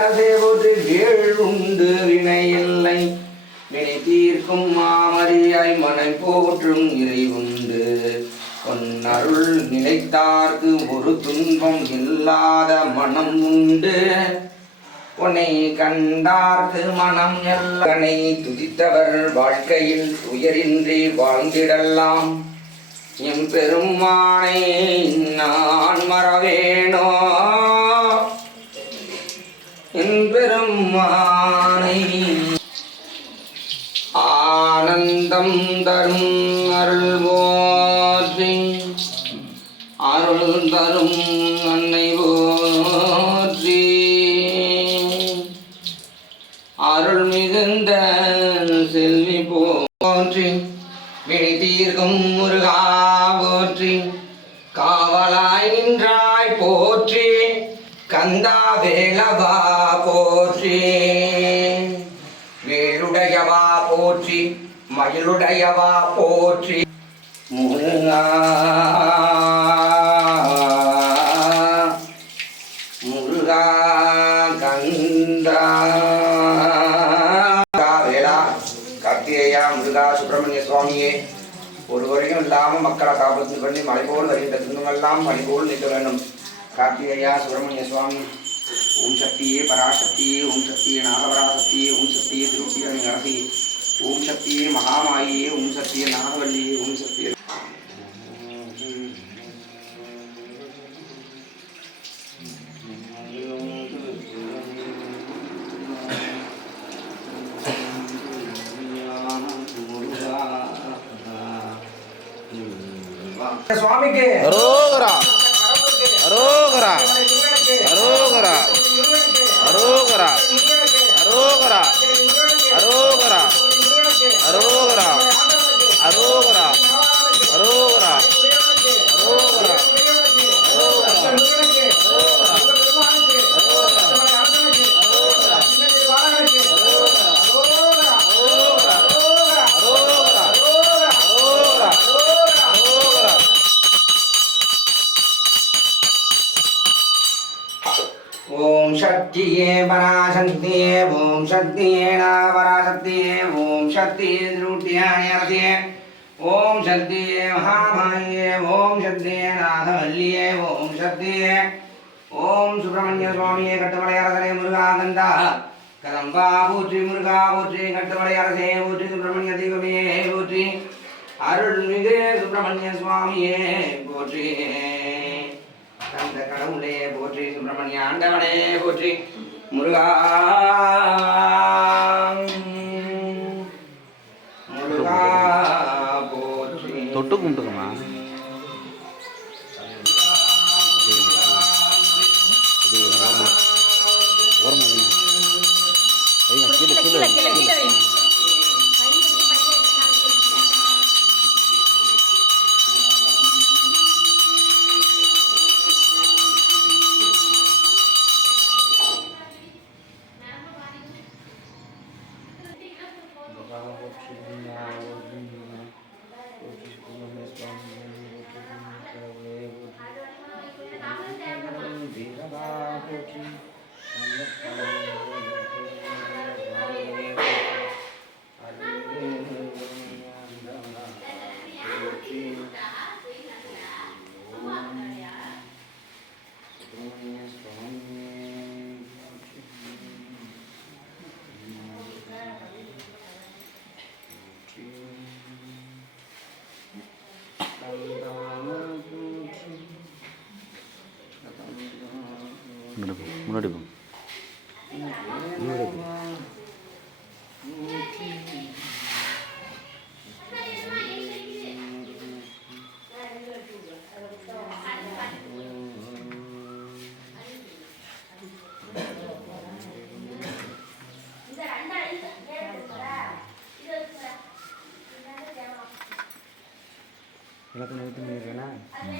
அரசே போற்றி வேளுண்டு வினையில்லை வினை தீர்க்கும் மாமரியாய் மனை போற்றும் இறை உண்டு பொன்னருள் நிலைத்தார்க்கு ஒரு துன்பம் இல்லாத மனம் உண்டு உன்னை கண்டார்க்கு மனம் எல்லனை துதித்தவர் வாழ்க்கையில் துயரின்றி வாழ்ந்திடலாம் எம் பெருமானை நான் மறவேனோ என் பெருமானை ஆனந்தம் தரும் அருள் போற்றி அருள் தரும் அன்னை போற்றி அருள் மிகுந்த செல்வி போற்றி வினை தீர்க்கும் முருகா போற்றி காவலாய் நின்றாய் போற்றி கந்தா வேலவா போற்றி வேலுடையவா போற்றி மயிலுடையவா போற்றி முருகா முருகா கந்தா வேலா கார்த்திகேயா முருகா சுப்பிரமணிய சுவாமியே ஒரு வரையும் இல்லாமல் மக்களை காப்பத்து பண்ணி மலை போல் வருகின்ற துன்பமெல்லாம் மலை போல் நிற்க வேண்டும். கார்த்திகேயா சுப்பிரமணிய சுவாமி ஓம் சக்தியே பராசக்தியே ஓம் சக்தியே நாகபராசக்தியே ஓம் சக்தியே திருப்தியணி அரசி ஓம் சக்தியே மகாமாயே ஓம் சக்தியே நாகவல்லியே ஓம் சக்தியே சுவாமிக்கு அரோகரா அரோகரா அரோகரா அரோகரா அரோகரா அரோகரா அரோகரா அரோகரா அரோகரா அரோகரா ஓம் சக்தியே பராசக்தியே ஓம் சக்தியே நாபராசக்தியே ஓம் சக்தியே திருட்டியாணி அரசியே ஓம் சக்தியே மகாமாயே ஓம் சக்தியே நாகவல்லியே ஓம் சக்தியே ஓம் சுப்பிரமணிய சுவாமியே கட்டுமலை அரசனே முருகா கந்தா கதம்பா போற்றி முருகா போற்றி கட்டுமலை அரசே போற்றி சுப்பிரமணிய தெய்வமே போற்றி அருள்மிகு சுப்பிரமணிய சுவாமியே போற்றி அந்த கடவுளே போற்றி சுப்பிரமணிய ஆண்டவனே போற்றி முருகா முருகா போற்றி தொட்டு கும்பிட்டுக்கமா முன்னாடி போ எல்லாத்தையும்